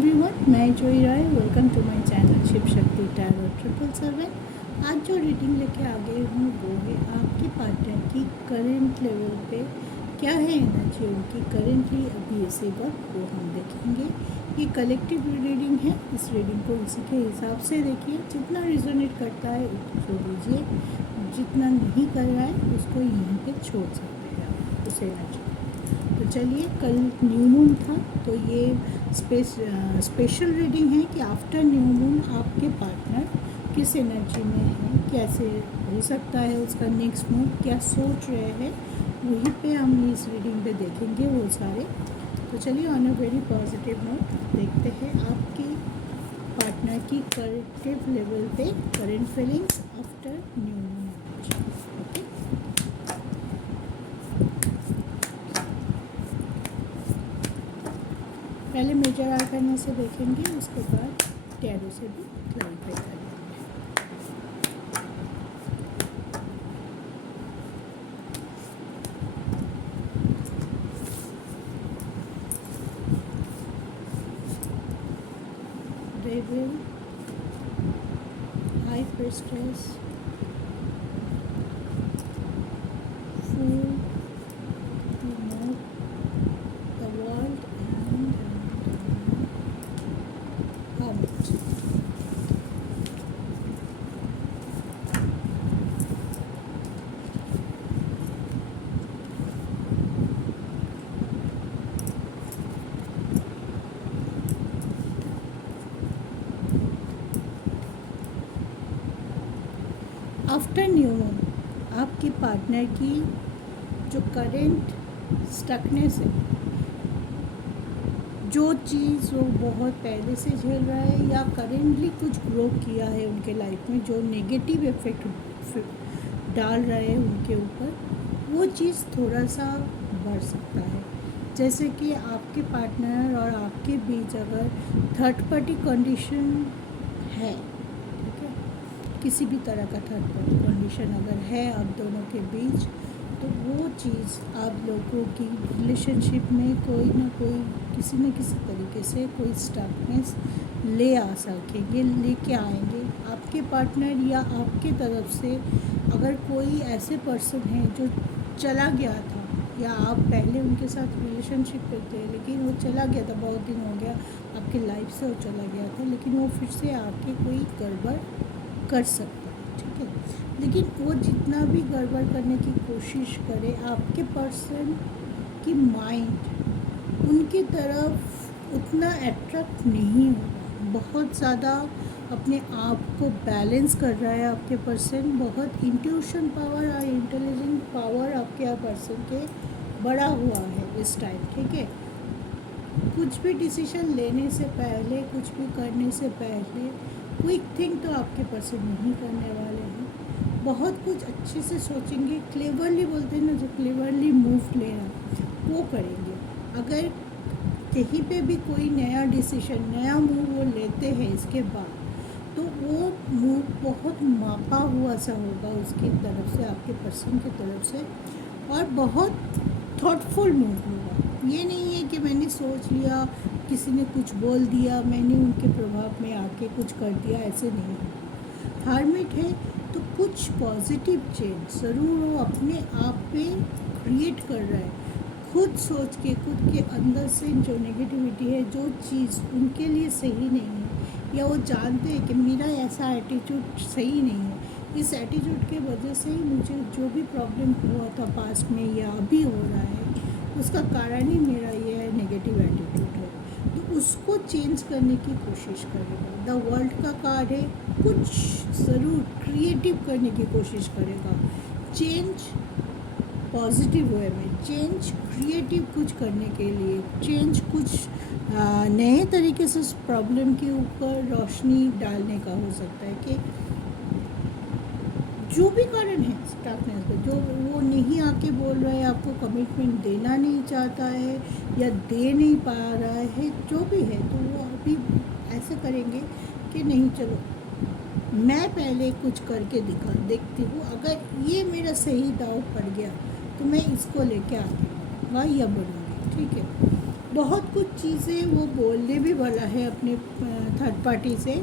Everyone, मैं Joy Rai. Welcome to my channel Shiv Shakti tarot 777। आज जो रीडिंग लेके आ गई हूँ वो है आपके पार्टनर की करंट लेवल पे क्या है एनर्जी उनकी करेंटली अभी इसी वक्त, वो हम देखेंगे। ये कलेक्टिव रीडिंग है, इस रीडिंग को इसी के हिसाब से देखिए। जितना रिजोनेट करता है उसको छोड़ दीजिए, जितना नहीं कर रहा है उसको यहीं पे छोड़ सकते हैं आप उस एनर्जी। तो चलिए, कल न्यू मून था तो ये स्पेशल रीडिंग है कि आफ्टर न्यू मून आपके पार्टनर किस एनर्जी में है, कैसे हो सकता है उसका नेक्स्ट मूव, क्या सोच रहे हैं, वहीं पे हम इस रीडिंग पे देखेंगे वो सारे। तो चलिए, on a very positive note देखते हैं आपके पार्टनर की कलेक्टिव लेवल पे current feelings after new moon energy. Okay, पहले मेजर आर्काना से देखेंगे, उसके बाद टैरो से भी क्लैरिफाई कर लेंगे। Devil, High Priestess, Fool, Remote, the World, and Hermit. After new moon आपके पार्टनर की जो करेंट स्टकनेस है, जो चीज़ वो बहुत पहले से झेल रहा है या करेंटली कुछ ग्रो किया है उनके लाइफ में, जो नेगेटिव इफेक्ट डाल रहा है उनके ऊपर, वो चीज़ थोड़ा सा बढ़ सकता है। जैसे कि आपके पार्टनर और आपके बीच अगर थर्ड पार्टी कंडीशन है, ठीक है, किसी भी तरह का थर्ड पार्टी कंडीशन अगर है आप दोनों के बीच, तो वो चीज़ आप लोगों की रिलेशनशिप में कोई ना कोई किसी न किसी तरीके से कोई स्टकनेस ले आ सकेंगे, लेके आएंगे आपके पार्टनर या आपके तरफ से। अगर कोई ऐसे पर्सन है जो चला गया था या आप पहले उनके साथ रिलेशनशिप पे थे लेकिन वो चला गया था, बहुत दिन हो गया आपके लाइफ से वो चला गया था, लेकिन वो फिर से आके कोई गड़बड़ कर सकता है, ठीक है। लेकिन वो जितना भी गड़बड़ करने की कोशिश करे, आपके पर्सन की माइंड उनकी तरफ उतना अट्रैक्ट नहीं होगा। बहुत ज़्यादा अपने आप को बैलेंस कर रहा है आपके पर्सन, बहुत इंट्यूशन पावर और इंटेलिजेंट पावर आपके पर्सन के बड़ा हुआ है इस टाइम, ठीक है। कुछ भी डिसीजन लेने से पहले, कुछ भी करने से पहले क्विक थिंग तो आपके पर्सन नहीं करने वाले हैं। बहुत कुछ अच्छे से सोचेंगे, क्लेवरली बोलते हैं ना, जो क्लेवरली मूव लेना वो करेंगे। अगर कहीं पे भी कोई नया डिसीजन, नया मूव वो लेते हैं इसके बाद, तो वो मूव बहुत मापा हुआ सा होगा उसकी तरफ से, आपके पर्सन की तरफ से, और बहुत थॉटफुल मूव होगा। ये नहीं है कि मैंने सोच लिया, किसी ने कुछ बोल दिया, मैंने उनके प्रभाव में आके कुछ कर दिया, ऐसे नहीं है। हार्मिट है तो कुछ पॉजिटिव चेंज ज़रूर वो अपने आप पे क्रिएट कर रहा है, खुद सोच के, खुद के अंदर से जो नेगेटिविटी है, जो चीज़ उनके लिए सही नहीं है, या वो जानते हैं कि मेरा ऐसा एटीट्यूड सही नहीं है, इस एटीट्यूड के वजह से ही मुझे जो भी प्रॉब्लम हुआ था पास्ट में या अभी हो रहा है, उसका कारण ही मेरा ये है नेगेटिव एटीट्यूड है। तो उसको चेंज करने की कोशिश करेगा। द वर्ल्ड का कार्ड है, कुछ ज़रूर क्रिएटिव करने की कोशिश करेगा। चेंज पॉजिटिव वे में, चेंज क्रिएटिव कुछ करने के लिए, चेंज कुछ नए तरीके से उस प्रॉब्लम के ऊपर रोशनी डालने का हो सकता है कि जो भी कारण है स्टकनेस का, जो वो नहीं आके बोल रहा है, आपको कमिटमेंट देना नहीं चाहता है या दे नहीं पा रहा है, जो भी है, तो वो अभी ऐसे करेंगे कि नहीं, चलो मैं पहले कुछ करके देखती हूँ, अगर ये मेरा सही दाव पड़ गया तो मैं इसको लेके आगे बढ़ूँगा या बढ़ूँगी, ठीक है। बहुत कुछ चीज़ें वो बोलने भी वाला है अपने थर्ड पार्टी से।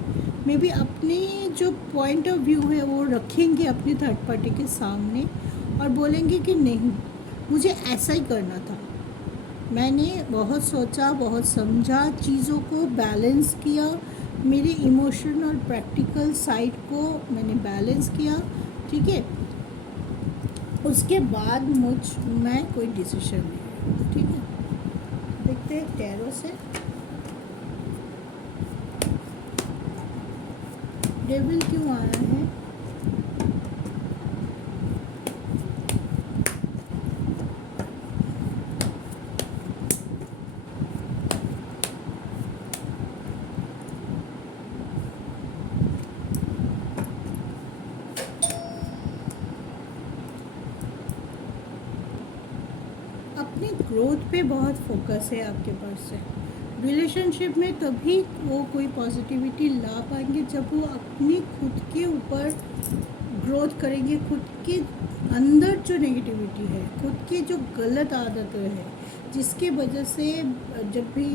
मे बी अपने जो पॉइंट ऑफ व्यू है वो रखेंगे अपने थर्ड पार्टी के सामने और बोलेंगे कि नहीं, मुझे ऐसा ही करना था। मैंने बहुत सोचा, बहुत समझा, चीज़ों को बैलेंस किया, मेरे इमोशन और प्रैक्टिकल साइड को मैंने बैलेंस किया, ठीक है। उसके बाद मैं कोई डिसीजन लिया, ठीक है। देखते हैं टैरो से डेविल क्यों आया है। अपनी ग्रोथ पे बहुत फोकस है आपके पास से। रिलेशनशिप में तभी वो कोई पॉजिटिविटी ला पाएंगे जब वो अपनी खुद के ऊपर ग्रोथ करेंगे। खुद के अंदर जो नेगेटिविटी है, खुद की जो गलत आदतें है, जिसके वजह से जब भी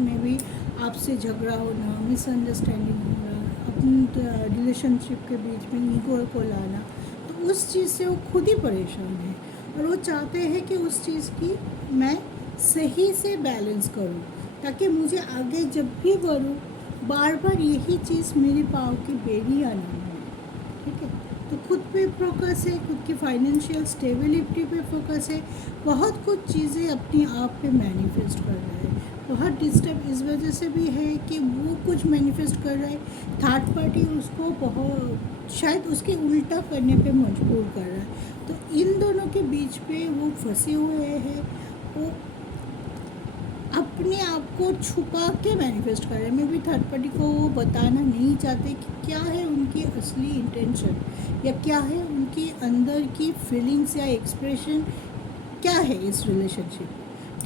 में भी आपसे झगड़ा होना, मिसअंडरस्टैंडिंग होना, अपने रिलेशनशिप के बीच में ईगो को लाना, तो उस चीज़ से वो खुद ही परेशान है और वो चाहते हैं कि उस चीज़ की मैं सही से बैलेंस करूं, ताकि मुझे आगे जब भी बढ़ूं बार बार यही चीज़ मेरे पाँव की बेड़ी आनी है, ठीक है। तो खुद पे फोकस है, खुद की फाइनेंशियल स्टेबिलिटी पे फोकस है, बहुत कुछ चीज़ें अपने आप पे मैनिफेस्ट कर रहा है। बहुत डिस्टर्ब इस वजह से भी है कि वो कुछ मैनिफेस्ट कर रहा है, थर्ड पार्टी उसको बहुत शायद उसके उल्टा करने पे मजबूर कर रहा है। तो इन दोनों के बीच पे वो फंसे हुए हैं। वो अपने आप को छुपा के मैनिफेस्ट कर रहे हैं। मे बी थर्ड पार्टी को वो बताना नहीं चाहते कि क्या है उनकी असली इंटेंशन, या क्या है उनकी अंदर की फीलिंग्स या एक्सप्रेशन क्या है इस रिलेशनशिप।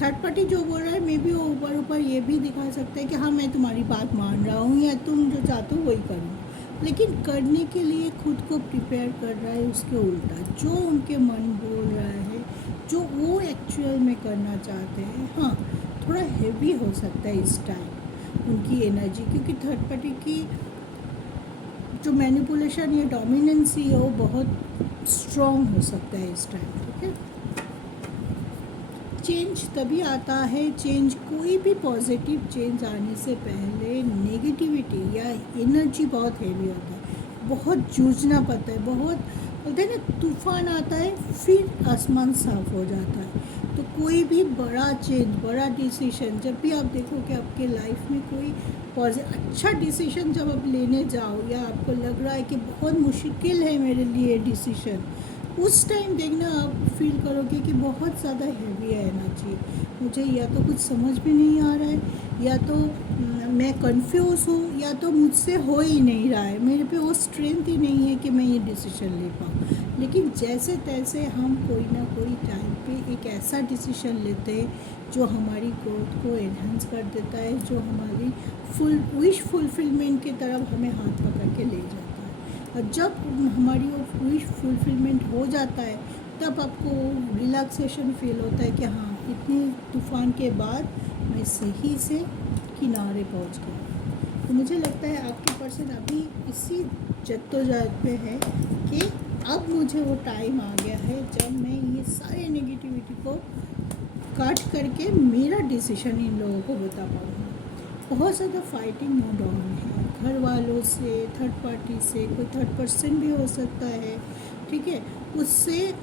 थर्ड पार्टी जो बोल रहा है, मे बी वो ऊपर ऊपर ये भी दिखा सकता है कि हाँ मैं तुम्हारी बात मान रहा हूँ या तुम जो चाहते हो वही करूँ, लेकिन करने के लिए खुद को प्रिपेयर कर रहा है उसके उल्टा, जो उनके मन बोल रहा है, जो वो एक्चुअल में करना चाहते हैं। हाँ, थोड़ा हेवी हो सकता है इस टाइम उनकी एनर्जी, क्योंकि थर्ड पार्टी की जो मैनिपुलेशन या डोमिनेंसी है वो बहुत स्ट्रॉन्ग हो सकता है इस टाइम, ठीक है। चेंज तभी आता है, चेंज कोई भी पॉजिटिव चेंज आने से पहले नेगेटिविटी या एनर्जी बहुत हेवी होता है, बहुत जूझना पड़ता है, बहुत बोलते हैं ना तूफान आता है फिर आसमान साफ हो जाता है। तो कोई भी बड़ा चेंज, बड़ा डिसीजन जब भी आप देखो कि आपके लाइफ में कोई अच्छा डिसीजन जब आप लेने जाओ, या आपको लग रहा है कि बहुत मुश्किल है मेरे लिए डिसीजन, उस टाइम देखना आप फील करोगे कि बहुत ज़्यादा हैवी है एनर्जी। मुझे या तो कुछ समझ में नहीं आ रहा है, या तो मैं कंफ्यूज हूँ, या तो मुझसे हो ही नहीं रहा है, मेरे पे वो स्ट्रेंथ ही नहीं है कि मैं ये डिसीजन ले पाऊँ। लेकिन जैसे तैसे हम कोई ना कोई टाइम पे एक ऐसा डिसीजन लेते हैं जो हमारी ग्रोथ को एनहांस कर देता है, जो हमारी विश फुलफिलमेंट की तरफ हमें हाथ पकड़ के ले जाता है। और जब हमारी वो विश फुलफिलमेंट हो जाता है, तब आपको रिलैक्सेशन फील होता है कि हाँ, इतने तूफ़ान के बाद मैं सही से किनारे पहुंच गया। तो मुझे लगता है आपकी पर्सन अभी इसी जद्दोजहद पे है कि अब मुझे वो टाइम आ गया है जब मैं ये सारे नेगेटिविटी को काट करके मेरा डिसीजन इन लोगों को बता पाऊँगा। बहुत ज़्यादा फाइटिंग मोड ऑन है, घर वालों से, थर्ड पार्टी से, कोई थर्ड पर्सन भी हो सकता है, ठीक है, उससे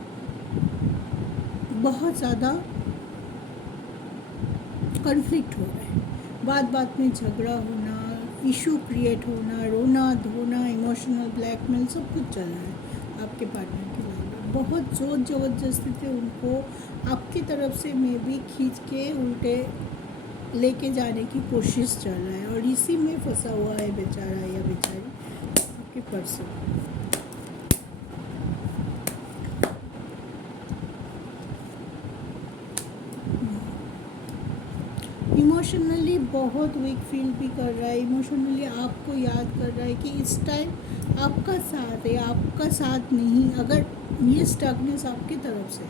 बहुत ज़्यादा कॉन्फ्लिक्ट हो रहा है, बात बात में झगड़ा होना, इशू क्रिएट होना, रोना धोना, इमोशनल ब्लैकमेल, सब कुछ चल रहा है आपके पार्टनर के लाइफ में। बहुत ज़ोर ज़बरदस्ती से उनको आपकी तरफ से में भी खींच के उल्टे लेके जाने की कोशिश चल रहा है, और इसी में फंसा हुआ है बेचारा या बेचारी आपके पर्सन। इमोशनली बहुत वीक फील भी कर रहा है, इमोशनली आपको याद कर रहा है कि इस टाइम आपका साथ है, आपका साथ नहीं। अगर ये स्टकनेस आपकी तरफ से,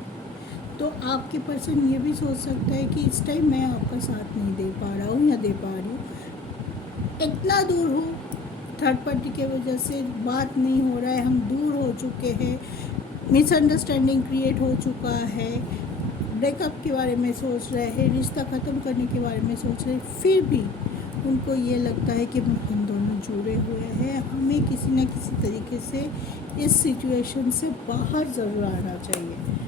तो आपके पर्सन ये भी सोच सकता है कि इस टाइम मैं आपका साथ नहीं दे पा रहा हूँ या दे पा रही हूँ, इतना दूर हूँ, थर्ड पार्टी के वजह से बात नहीं हो रहा है, हम दूर हो चुके हैं, मिसअंडरस्टैंडिंग क्रिएट हो चुका है, ब्रेकअप के बारे में सोच रहे हैं, रिश्ता ख़त्म करने के बारे में सोच रहे हैं, फिर भी उनको ये लगता है कि हम दोनों जुड़े हुए हैं, हमें किसी न किसी तरीके से इस सिचुएशन से बाहर ज़रूर आना चाहिए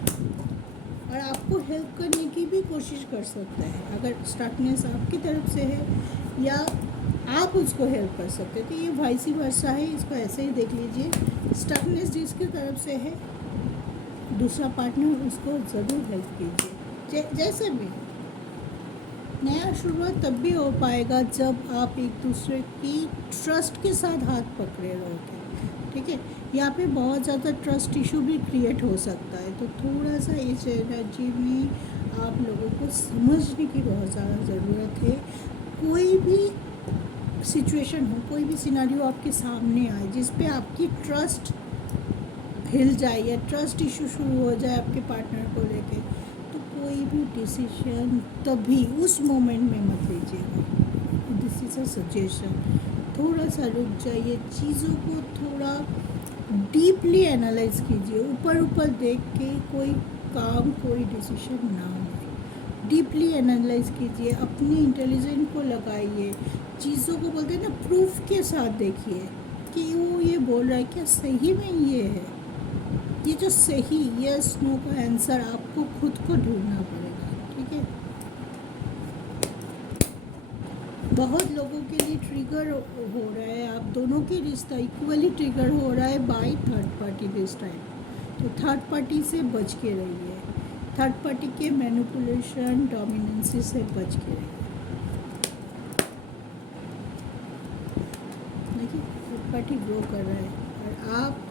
और आपको हेल्प करने की भी कोशिश कर सकता है। अगर स्टकनेस आपकी तरफ से है या आप उसको हेल्प कर सकते हैं, तो ये वाइस वर्सा है, इसको ऐसे ही देख लीजिए। स्टकनेस जिसकी तरफ से है, दूसरा पार्टनर उसको ज़रूर हेल्प कीजिए। जैसे भी नया शुरुआत तब भी हो पाएगा जब आप एक दूसरे की ट्रस्ट के साथ हाथ पकड़े रहोगे, ठीक है। यहाँ पे बहुत ज़्यादा ट्रस्ट इशू भी क्रिएट हो सकता है, तो थोड़ा सा इस एनर्जी में आप लोगों को समझने की बहुत ज़्यादा ज़रूरत है। कोई भी सिचुएशन हो, कोई भी सिनेरियो आपके सामने आए जिस पे आपकी ट्रस्ट हिल जाए या ट्रस्ट इशू शुरू हो जाए आपके पार्टनर को लेके, तो कोई भी डिसीजन तभी उस मोमेंट में मत लीजिएगा। दिस इज़ अ सजेशन, थोड़ा सा रुक जाइए, चीज़ों को थोड़ा डीपली एनालाइज कीजिए। ऊपर ऊपर देख के कोई काम, कोई डिसीजन ना हो, डीपली एनालाइज कीजिए, अपनी इंटेलिजेंस को लगाइए, चीज़ों को बोलते हैं ना प्रूफ के साथ देखिए कि वो ये बोल रहा है क्या सही में ये है। ये जो सही यस नो का आंसर आपको खुद को ढूंढना पड़ेगा, ठीक है। बहुत लोगों के लिए ट्रिगर हो रहा है, आप दोनों की रिश्ता इक्वली ट्रिगर हो रहा है by third party this time. तो थर्ड पार्टी से बच के रहिए, थर्ड पार्टी के मैनिपुलेशन डोमिनेंसी से बच के रहिए। देखिए थर्ड पार्टी ग्रो कर रहा है और आप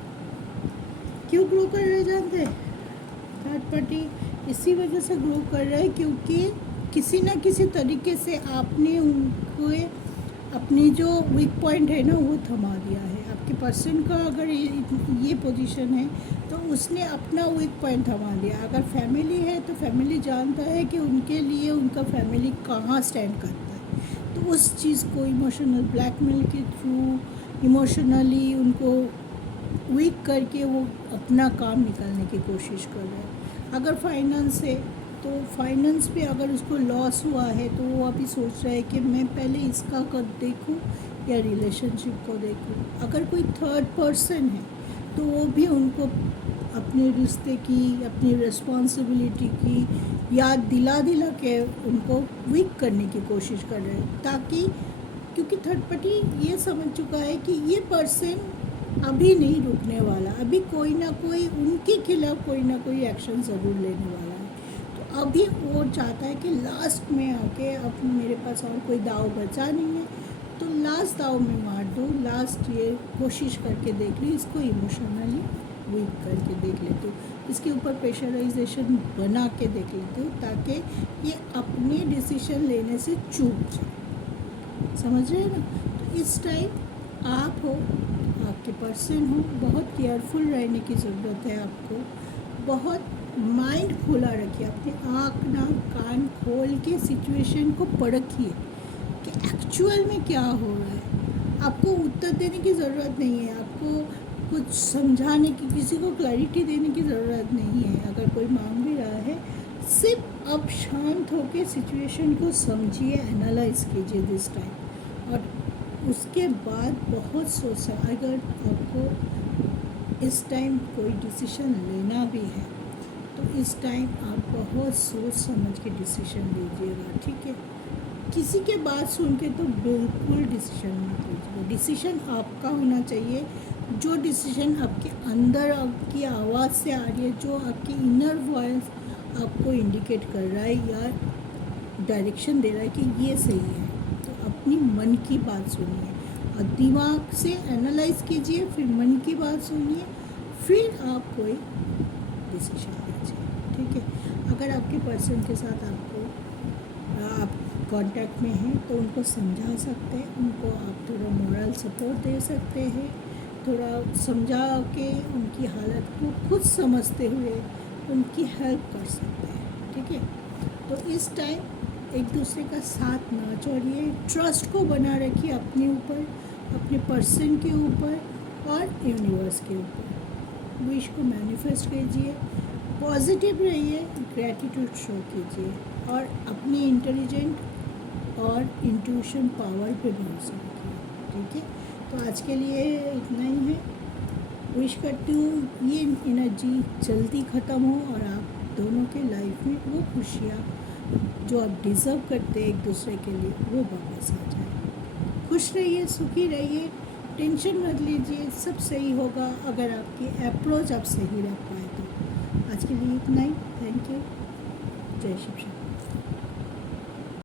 क्यों ग्रो कर रहे जानते हैं? थर्ड पार्टी इसी वजह से ग्रो कर रहा है क्योंकि किसी न किसी तरीके से आपने उनको अपनी जो वीक पॉइंट है ना वो थमा दिया है। आपके पर्सन का अगर ये पोजीशन है तो उसने अपना वीक पॉइंट थमा दिया। अगर फैमिली है तो फैमिली जानता है कि उनके लिए उनका फैमिली कहाँ स्टैंड करता है, तो उस चीज़ को इमोशनल ब्लैकमेल के थ्रू इमोशनली उनको वीक करके वो अपना काम निकालने की कोशिश कर रहे हैं। अगर फाइनेंस है तो फाइनेंस पे अगर उसको लॉस हुआ है तो वो अभी सोच रहा है कि मैं पहले इसका कर देखूं या रिलेशनशिप को देखूं। अगर कोई थर्ड पर्सन है तो वो भी उनको अपने रिश्ते की, अपनी रिस्पॉन्सिबिलिटी की याद दिला के उनको वीक करने की कोशिश कर रहे हैं, ताकि क्योंकि थर्ड पार्टी ये समझ चुका है कि ये पर्सन अभी नहीं रुकने वाला, अभी कोई ना कोई उनके खिलाफ कोई ना कोई एक्शन ज़रूर लेने वाला है। तो अभी वो चाहता है कि लास्ट में आके अब मेरे पास और कोई दाव बचा नहीं है तो लास्ट दाव में मार दो, लास्ट ये कोशिश करके देख ली, इसको इमोशनली वीक करके देख लेते हो, इसके ऊपर प्रेशराइजेशन बना के देख लेते हो ताकि ये अपने डिसीजन लेने से चूक जाए। समझ रहे हैं ना? तो इस टाइम आप हो, आपके पर्सन हो, बहुत केयरफुल रहने की ज़रूरत है आपको। बहुत माइंड खुला रखिए, अपने आँख नाक कान खोल के सिचुएशन को परखिए कि एक्चुअल में क्या हो रहा है। आपको उत्तर देने की ज़रूरत नहीं है, आपको कुछ समझाने की, किसी को क्लैरिटी देने की ज़रूरत नहीं है। अगर कोई मांग भी रहा है, सिर्फ अब शांत होकर सिचुएशन को समझिए, एनालाइज कीजिए दिस टाइम, और उसके बाद बहुत सोचा। अगर आपको इस टाइम कोई डिसीजन लेना भी है तो इस टाइम आप बहुत सोच समझ के डिसीजन लीजिएगा, ठीक है। किसी के बात सुन के तो बिल्कुल डिसीजन मत लीजिएगा। डिसीजन आपका होना चाहिए, जो डिसीजन आपके अंदर आपकी आवाज़ से आ रही है, जो आपकी इनर वॉइस आपको इंडिकेट कर रहा है या डायरेक्शन दे रहा है कि ये सही है, तो अपनी मन की बात सुनिए और दिमाग से एनालाइज कीजिए, फिर मन की बात सुनिए, फिर आप कोई डिसीजन लीजिए, ठीक है। अगर आपके पर्सन के साथ आप कांटेक्ट में हैं तो उनको समझा सकते हैं, उनको आप थोड़ा मोरल सपोर्ट दे सकते हैं, थोड़ा समझा के उनकी हालत को खुद समझते हुए उनकी हेल्प कर सकते हैं, ठीक है। तो इस टाइम एक दूसरे का साथ ना छोड़िए, ट्रस्ट को बना रखिए अपने ऊपर, अपने पर्सन के ऊपर और यूनिवर्स के ऊपर। विश को मैनिफेस्ट कीजिए, पॉजिटिव रहिए, ग्रैटिट्यूड शो कीजिए और अपनी इंटेलिजेंट और इंट्यूशन पावर पे भरोसा रखिए, ठीक है। तो आज के लिए इतना ही है। विश करती हूँ ये एनर्जी जल्दी ख़त्म हो और आप दोनों के लाइफ में वो खुशियाँ जो आप डिज़र्व करते हैं एक दूसरे के लिए वो वापस आ जाए। खुश रहिए, सुखी रहिए, टेंशन मत लीजिए, सब सही होगा अगर आपकी अप्रोच आप सही रख पाए तो। आज के लिए इतना ही। Thank you. जय शिव।